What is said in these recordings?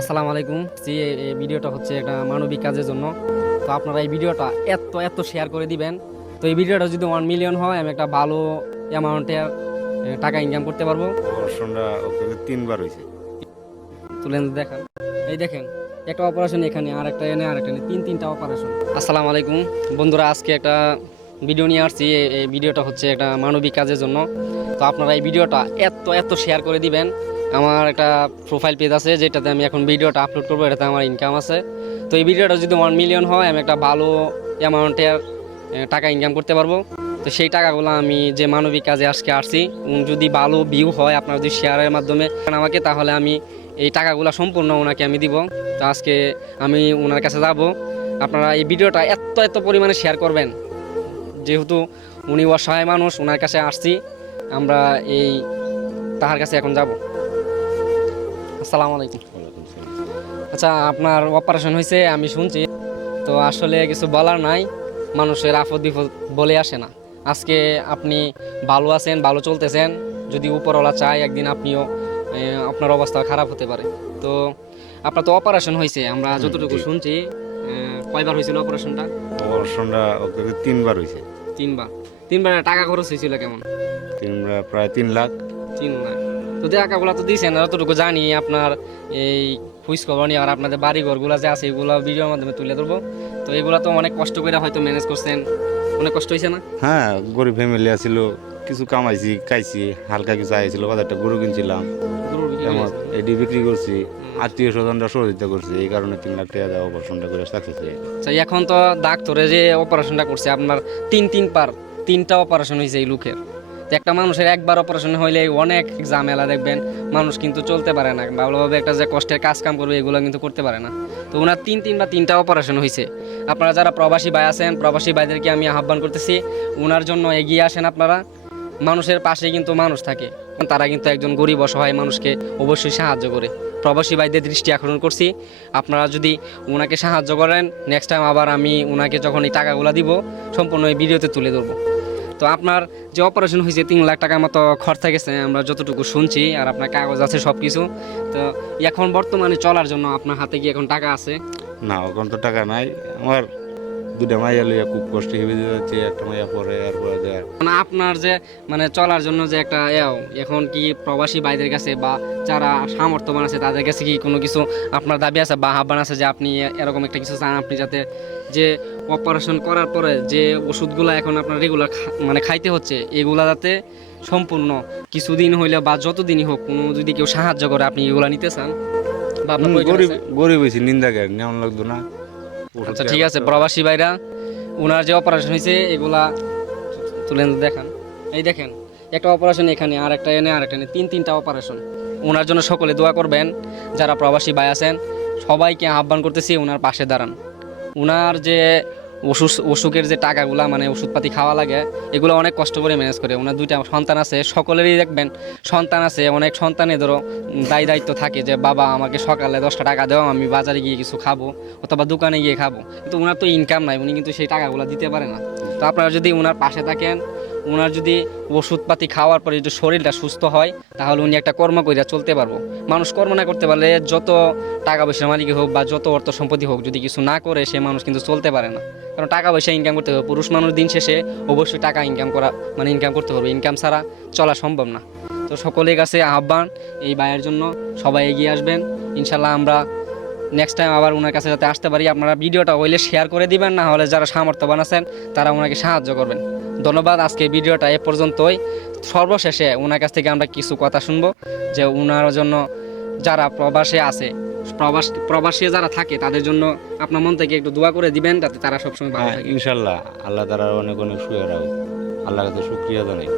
আসসালামু আলাইকুম। এই ভিডিওটা হচ্ছে একটা মানবিক কাজের জন্য। তো আপনারা এই ভিডিওটা এত এত শেয়ার করে দিবেন। তো এই ভিডিওটা যদি 1 মিলিয়ন হয় আমি একটা ভালো অ্যামাউন্টের টাকা ইনকাম করতে পারবো। অপারেশনটা ওকে 3 বার হয়েছে। তুলেন দেখান, এই দেখেন একটা অপারেশন এখানে, আর একটা এনে, আর একটা এনে, তিনটা অপারেশন। আসসালামু আলাইকুম বন্ধুরা, আজকে একটা ভিডিও নিয়ে আসছি। এই ভিডিওটা হচ্ছে একটা মানবিক কাজের জন্য। তো আপনারা এই ভিডিওটা এত এত শেয়ার করে দিবেন। আমার একটা প্রোফাইল পেজ আছে যেটাতে আমি এখন ভিডিওটা আপলোড করবো, এটাতে আমার ইনকাম আছে। তো এই ভিডিওটা যদি 1 মিলিয়ন হয় আমি একটা ভালো অ্যামাউন্টের টাকা ইনকাম করতে পারবো। তো সেই টাকাগুলো আমি যে মানবিক কাজে আজকে আসছি, যদি ভালো ভিউ হয় আপনার যদি শেয়ারের মাধ্যমে আমাকে, তাহলে আমি এই টাকাগুলো সম্পূর্ণ ওনাকে আমি দিব। তো আজকে আমি ওনার কাছে যাব। আপনারা এই ভিডিওটা এত এত পরিমাণে শেয়ার করবেন, যেহেতু উনি অসহায় মানুষ, ওনার কাছে আসছি আমরা, এই তাহার কাছে এখন যাব। আসসালামু আলাইকুম। আচ্ছা, আপনার অপারেশন হয়েছে আমি শুনছি, তো আসলে কিছু বলার নাই, মানুষের আপদ বিপদ বলে আসে না। আজকে আপনি ভালো আছেন, ভালো চলতেছেন, যদি উপরওয়ালা চায় একদিন আপনিও আপনার অবস্থা খারাপ হতে পারে। তো আপনার তো অপারেশন হয়েছে, আমরা যতটুকু জি। শুনছি। কয়বার হয়েছিল অপারেশনটা? অপারেশনটা ওকে 3 বার হয়েছে। তিনবার। তিনবার টাকা খরচ হয়েছিল কেমন? 3 বার প্রায় 3 লাখ। 3 লাখ। তো টাকাগুলো তো দিয়েছেন, যতটুকু জানি আপনার এই খোঁজ খবর নিয়ে আর আপনাদের বাড়ি ঘরগুলো যে আছে এগুলো ভিডিওর মাধ্যমে তুলে ধরবো। তো এগুলো তো অনেক কষ্ট করে হয়তো ম্যানেজ করছেন, অনেক কষ্ট হয়েছে না? হ্যাঁ, গরিব ফ্যামিলি আছিল, কিছু কামাইছি খাইছি, হালকা কিছু আইছিল, বাজারটা গরু কিনছিলাম, গরুর বিক্রি এমন হয়েছে। এডি বিক্রি করছি, আত্মীয় স্বজনরা সহযোগিতা করছে, এই কারণে 3 লাখ টাকা দেওয়া অপারেশনটা করে সাকসেস হয়ে গেছে। আচ্ছা, এখন তো ডাক্তারে যে অপারেশনটা করছে আপনার তিনটা অপারেশন হয়েছে এই লোকের। তো একটা মানুষের একবার অপারেশন হইলে অনেক ঝামেলা, দেখবেন মানুষ কিন্তু চলতে পারে না ভালোভাবে, একটা যে কষ্টের কাজ কাম করবে এগুলো কিন্তু করতে পারে না। তো ওনার তিনটা অপারেশন হয়েছে। আপনারা যারা প্রবাসী ভাই আছেন, প্রবাসী ভাইদেরকে আমি আহ্বান করতেছি, ওনার জন্য এগিয়ে আসেন আপনারা। মানুষের পাশে কিন্তু মানুষ থাকে, তারা কিন্তু একজন গরিব অসহায় মানুষকে অবশ্যই সাহায্য করে। প্রবাসী ভাইদের দৃষ্টি আকর্ষণ করছি, আপনারা যদি ওনাকে সাহায্য করেন, নেক্সট টাইম আবার আমি ওনাকে যখন এই টাকাগুলো দিব সম্পূর্ণ এই ভিডিওতে তুলে ধরবো। তো আপনার যে অপারেশন হয়েছে 3 লাখ টাকার মতো খরচা গেছে আমরা যতটুকু শুনছি, আর আপনার কাগজ আছে সব কিছু। তো এখন বর্তমানে চলার জন্য আপনার হাতে কি এখন টাকা আছে? না, এখন তো টাকা নাই আমার। 2টা মাইয়া লইয়া খুব কষ্ট হেবে যাচ্ছে, একটা মাইয়া পরে আর পরে দেয়। মানে আপনার যে মানে চলার জন্য যে একটা এখন কি প্রবাসী ভাইদের কাছে বা যারা সামর্থ্যবান আছে তাদের কাছে কি কোনো কিছু আপনার দাবি আছে বা আহ্বান আছে, যে আপনি এরকম একটা কিছু চান, আপনি যাতে যে অপারেশন করার পরে যে ওষুধগুলো এখন আপনার রেগুলার মানে খাইতে হচ্ছে, এগুলা যাতে সম্পূর্ণ কিছুদিন হইলে বা যতদিনই হোক কোনো যদি কেউ সাহায্য করে আপনি এগুলা নিতে চান বা আপনার প্রয়োজন গরিব আছে? গরিব হয়েছি, নিন্দা কেন নেওয়ান লাগতো না। আচ্ছা ঠিক আছে, প্রবাসী ভাইরা ওনার যে অপারেশন হয়েছে এগুলা তুলেন দেখান, এই দেখেন একটা অপারেশন এখানে, আর একটা এনে, আর একটা এনে, তিনটা অপারেশন। ওনার জন্য সকলে দোয়া করবেন। যারা প্রবাসী ভাই আছেন সবাইকে আহ্বান করতেছি ওনার পাশে দাঁড়ান। ওনার যে অসুখের যে টাকাগুলা মানে ওষুধপাতি খাওয়া লাগে, এগুলো অনেক কষ্ট করে ম্যানেজ করে। ওনার 2টা সন্তান আছে, সকলেরই দেখবেন সন্তান আছে, অনেক সন্তানে ধরো দায়িত্ব থাকে যে বাবা আমাকে সকালে 10টা টাকা দাও, আমি বাজারে গিয়ে কিছু খাবো অথবা দোকানে গিয়ে খাবো, কিন্তু ওনার তো ইনকাম নাই, উনি কিন্তু সেই টাকাগুলো দিতে পারে না। তো আপনারা যদি ওনার পাশে থাকেন, ওনার যদি ওষুধপাতি খাওয়ার পরে যদি শরীরটা সুস্থ হয়, তাহলে উনি একটা কর্ম কইরা চলতে পারবো। মানুষ কর্ম না করতে পারলে যত টাকা পয়সার মালিক হোক বা যত অর্থ সম্পত্তি হোক, যদি কিছু না করে সে মানুষ কিন্তু চলতে পারে না। কারণ টাকা পয়সা ইনকাম করতে হবে, পুরুষ মানুষ দিন শেষে অবশ্যই টাকা ইনকাম করা মানে ইনকাম করতে হবে, ইনকাম ছাড়া চলা সম্ভব না। তো সকলের কাছে আহ্বান এই ভাইয়ের জন্য সবাই এগিয়ে আসবেন। ইনশাল্লাহ আমরা নেক্সট টাইম আবার ওনার কাছে যাতে আসতে পারি। আপনারা ভিডিওটা হইলে শেয়ার করে দিবেন, না হলে যারা সামর্থ্যবান আছেন তারা ওনাকে সাহায্য করবেন। ধন্যবাদ। আজকে ভিডিওটা এ পর্যন্তই। সর্বশেষে ওনার কাছ থেকে আমরা কিছু কথা শুনবো, যে ওনার জন্য যারা প্রবাসে আছে, প্রবাসী যারা থাকে তাদের জন্য আপনার মন থেকে একটু দোয়া করে দিবেন, যাতে তারা সবসময় ভালো হ্যাঁ, থাকে। ইনশাল্লাহ আল্লাহ তারা অনেক অনেক সুখে রাখো। আল্লাহর কাছে শুকরিয়া জানাই।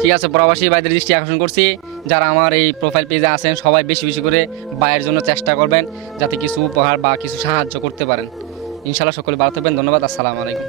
ঠিক আছে, প্রবাসী ভাইদের দৃষ্টি আকর্ষণ করছি, যারা আমার এই প্রোফাইল পেজে আছেন সবাই বেশি বেশি করে ভাইয়ের জন্য চেষ্টা করবেন, যাতে কিছু উপহার বা কিছু সাহায্য করতে পারেন। ইনশাল্লাহ সকলে ভালো থাকবেন। ধন্যবাদ। আসসালামু আলাইকুম।